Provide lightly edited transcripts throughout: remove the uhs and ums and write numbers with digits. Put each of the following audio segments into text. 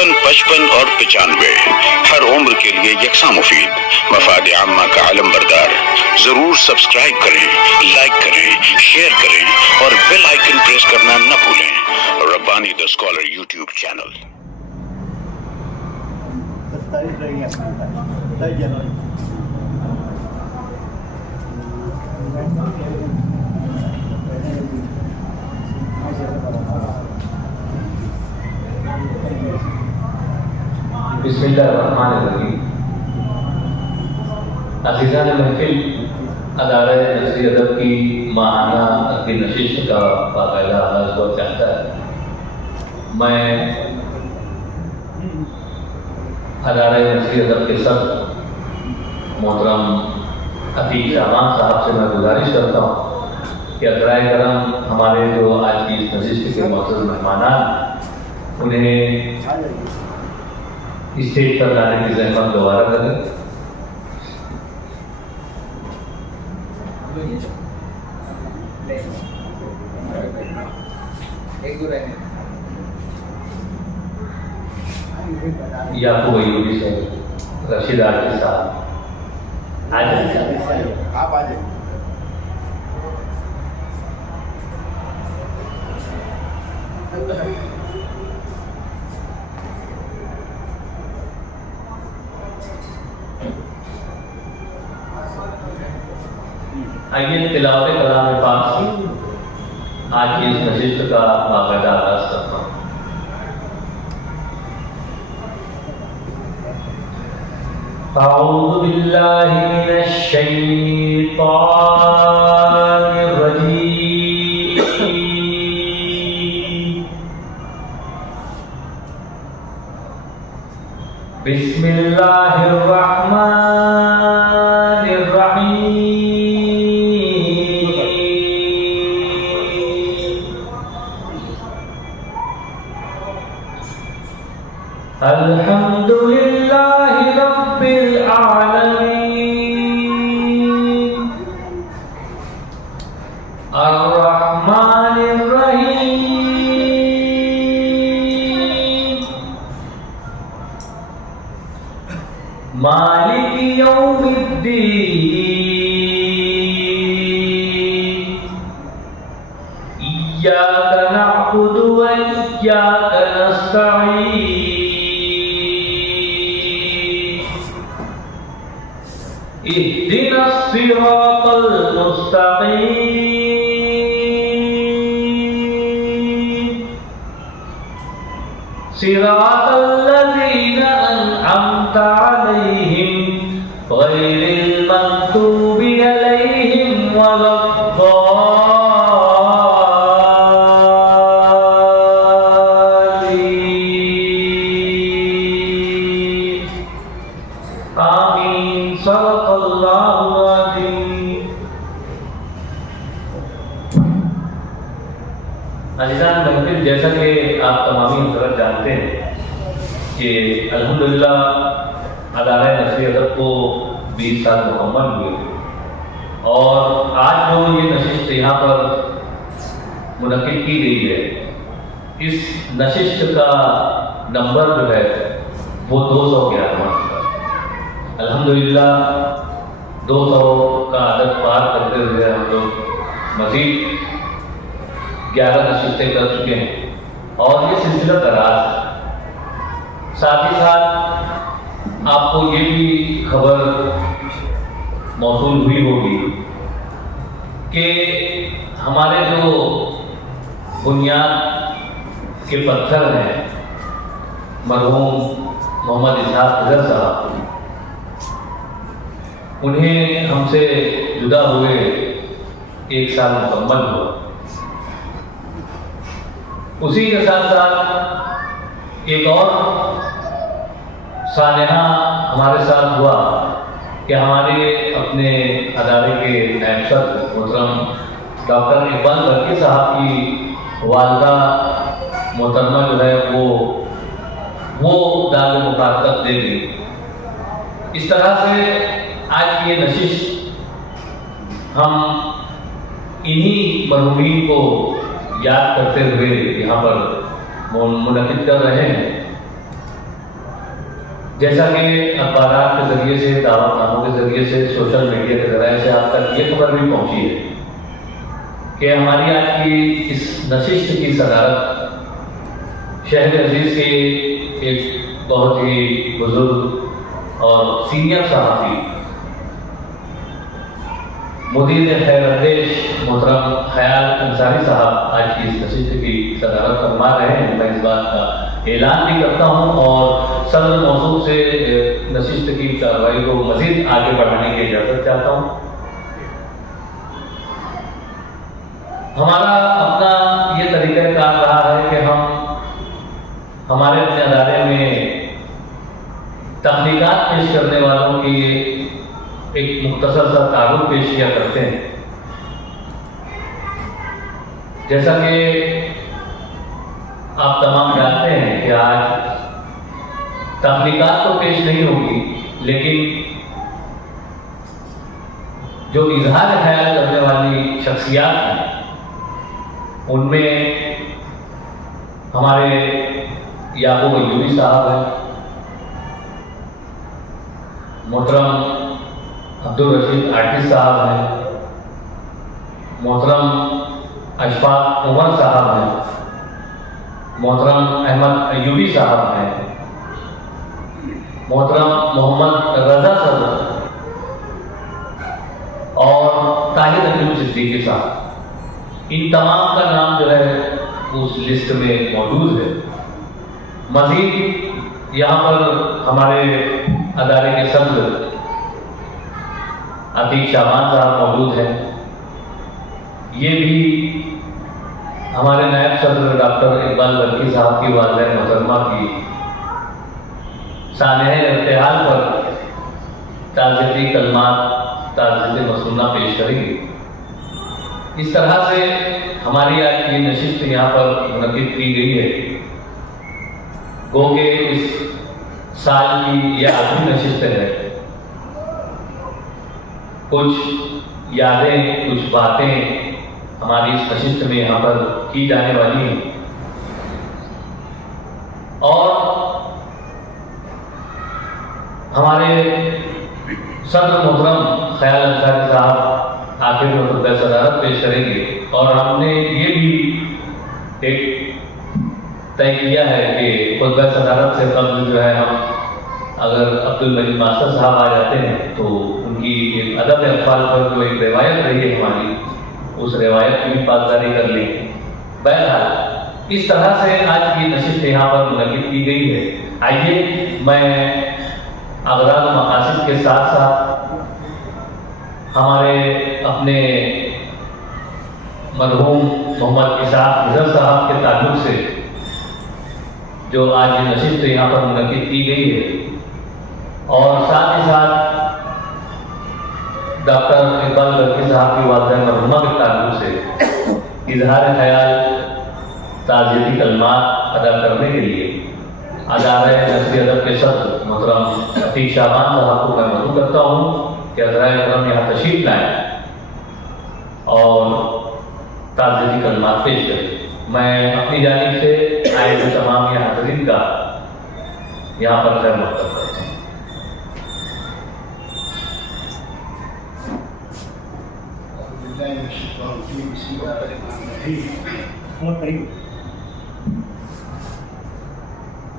55 55 اور 95 ہر عمر کے لیے یکساں مفید، مفاد عامہ کا علم بردار۔ ضرور سبسکرائب کریں، لائک کریں، شیئر کریں اور بیل آئیکن پریس کرنا نہ بھولیں۔ ربانی دا اسکالر یوٹیوب چینل۔ بسم اللہ الرحمن الرحیم۔ عزیزان محفل، ادارہ نثری ادب کی ماہانہ ادبی نشست کا باقاعدہ آغاز ہوا چاہتا ہے۔ میں ادارہ نثری ادب کے صدر محترم عتیق شاہان صاحب سے میں گزارش کرتا ہوں کہ عطرائے کرم ہمارے جو آج کی اس نشست کے معزز مہمانان، انہیں اسٹیج پر لانے کی زحمت دوبارہ کریں۔ یعقوب ایوبی سے رشید عارفی صاحب آ جائیں۔ آپ آ جائیں۔ آئیے تلاوت کلام پاک سے آج کی اس نشست کا باقاعدہ آغاز کرتا ہوں۔ اعوذ باللہ من الشیطان الرجیم، بسم اللہ الرحمن الرحیم۔ الحمد للہ رب العالمین، الرحمن الرحیم، مالک یوم الدین، ایاک نعبد و ایاک نستعین، اهدنا الصراط المستقيم، صراط الذين أنعمت عليهم غير المغضوب عليهم ولا الضالين، آمين۔ صدق اللہ العظیم۔ عزیزان محفل، جیسا کہ آپ تمامی حضرات جانتے ہیں کہ الحمدللہ ادارہ نثری ادب کو 20 سال مکمل ہوئے، اور آج جو یہ نشست یہاں پر منعقد کی گئی ہے، اس نشست کا نمبر جو ہے وہ 211 الحمدللہ 200 کا عدد پار کرتے ہوئے ہم لوگ مزید 11 نشستیں کر چکے ہیں، اور یہ سلسلہ دراز ہے۔ ساتھ ہی ساتھ آپ کو یہ بھی خبر موصول ہوئی ہوگی کہ ہمارے جو بنیاد کے پتھر ہیں مرحوم محمد اسحاق خضر صاحب، انہیں ہم سے جدا ہوئے 1 سال مکمل ہوا۔ اسی کے ساتھ ساتھ ایک اور سانحہ ہمارے ساتھ ہوا کہ ہمارے اپنے ادارے کے نائب صدر محترم ڈاکٹر اقبال برقی صاحب کی والدہ محترمہ جو ہے وہ دار مفارقت دے دی۔ اس طرح سے آج یہ نشست ہم انہی مرحومین کو یاد کرتے ہوئے یہاں پر منعقد کر رہے ہیں۔ جیسا کہ اخبارات کے ذریعے سے، دعوت ناموں کے ذریعے سے، سوشل میڈیا کے ذرائع سے آپ تک یہ خبر بھی پہنچی ہے کہ ہماری آج کی اس نشست کی صدارت شہر عزیز کے ایک بہت ہی بزرگ اور سینئر صحافی مدیر خیر اندیش محترم خیال انصاری صاحب آج کی اس نشست کی صدارت فرما رہے ہیں۔ میں اس بات کا اعلان بھی کرتا ہوں اور صدر موصوف سے نشست کی کارروائی کو مزید آگے بڑھانے کی اجازت چاہتا ہوں۔ ہمارا اپنا یہ طریقہ کار رہا ہے کہ ہم ہمارے اپنے ادارے میں تحقیقات پیش کرنے والوں کی ایک مختصر سا تعارف پیش کیا کرتے ہیں۔ جیسا کہ آپ تمام جانتے ہیں کہ آج تحقیقات تو پیش نہیں ہوگی، لیکن جو اظہار خیال کرنے والی شخصیات ہیں ان میں ہمارے یعقوب ایوبی صاحب ہیں، محترم عبدالرشید آرٹی صاحب ہیں، محترم اشفاق عمر صاحب ہیں، محترم احمد ایوبی صاحب ہیں، محترم محمد رضا صدر اور طاہر نجم صدیقی صاحب۔ ان تمام کا نام جو ہے اس لسٹ میں موجود ہے۔ مزید یہاں پر ہمارے ادارے کے صدر عتیق شعبان صاحب موجود ہیں۔ یہ بھی ہمارے نائب صدر ڈاکٹر اقبال برقی صاحب کی والدہ محترمہ کی سانحہ ارتحال پر تعزیتی کلمات، تعزیت مسنونہ پیش کریں گے۔ اس طرح سے ہماری آج کی نشست یہاں پر منعقد کی گئی ہے۔ گو کہ اس سال کی یہ آخری نشست ہے۔ کچھ یادیں، کچھ باتیں ہماری اس نشست میں یہاں پر کی جانے والی ہیں، اور ہمارے صدر محترم خیال انصاری صاحب آخر میں خطبہ صدارت پیش کریں گے۔ اور ہم نے یہ بھی ایک طے کیا ہے کہ خطبہ صدارت سے قبل جو ہے ہم اگر عبدالمجید ماسٹر صاحب آ جاتے ہیں تو ان کی ایک ادب اقفال پر جو ایک روایت رہی ہے ہماری، اس روایت کی بھی پاسداری کر لیں۔ بہرحال اس طرح سے آج کی نشست یہاں پر منعقد کی گئی ہے۔ آئیے میں اغراض و مقاصد کے ساتھ ساتھ ہمارے اپنے مرحوم محمد اسحاق اظہر صاحب کے تعلق سے جو آج یہ نشست یہاں پر منعقد کی گئی ہے، اور ساتھ ہی ساتھ ڈاکٹر اقبال برقی صاحب کی والدہ مرحومہ کے تعلق سے اظہار خیال، تعزیتی کلمات ادا کرنے کے لیے ادارہ نشر ادب کے صدر محترم عتیق شعبان صاحب کو میں مدعو کرتا ہوں کہ حضرائے کرام یہاں تشریف لائیں اور تعزیتی کلمات پیش کریں۔ میں اپنی جانب سے آئے ہوئے تمام یہ حاضرین کا یہاں پر خیر مقدم کرتا ہوں۔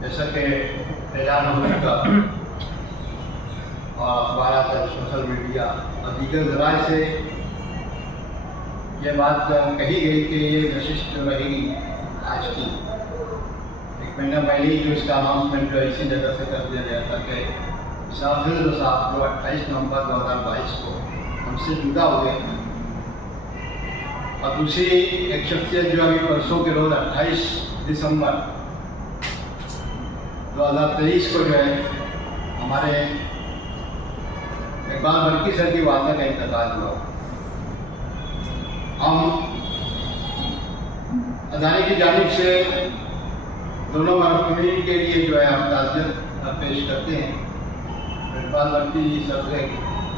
جیسا کہ اعلان ہو چکا اور اخبارات اور سوشل میڈیا اور دیگر ذرائع سے یہ بات کہی گئی کہ یہ نشست جو رہے گی آج کی، ایک مہینہ پہلے ہی جو اس کا اناؤنسمنٹ جو اسی جگہ سے کر دیا گیا تھا کہ شافظ صاحب جو 28 نومبر 2022 کو ہم سے جدا ہو گئے، اور دوسری ایک شخصیت جو ابھی پرسوں کے روز 28 دسمبر 2023 کو جو ہے ہمارے اقبال برقی سر کی والدہ کا انتقال ہوا۔ ہم ادارے کی جانب سے دونوں مرحومین کے لیے جو ہے ہم تعزیت پیش کرتے ہیں۔ اقبال برقی سر سے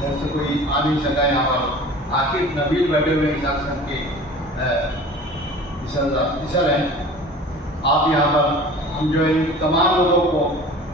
گھر سے کوئی آ نہیں سکا یہاں پر، آخر نبیل بیٹھے ہوئے اقبال سر کے افسر ہیں۔ آپ یہاں پر ہم جو ان تمام لوگوں کو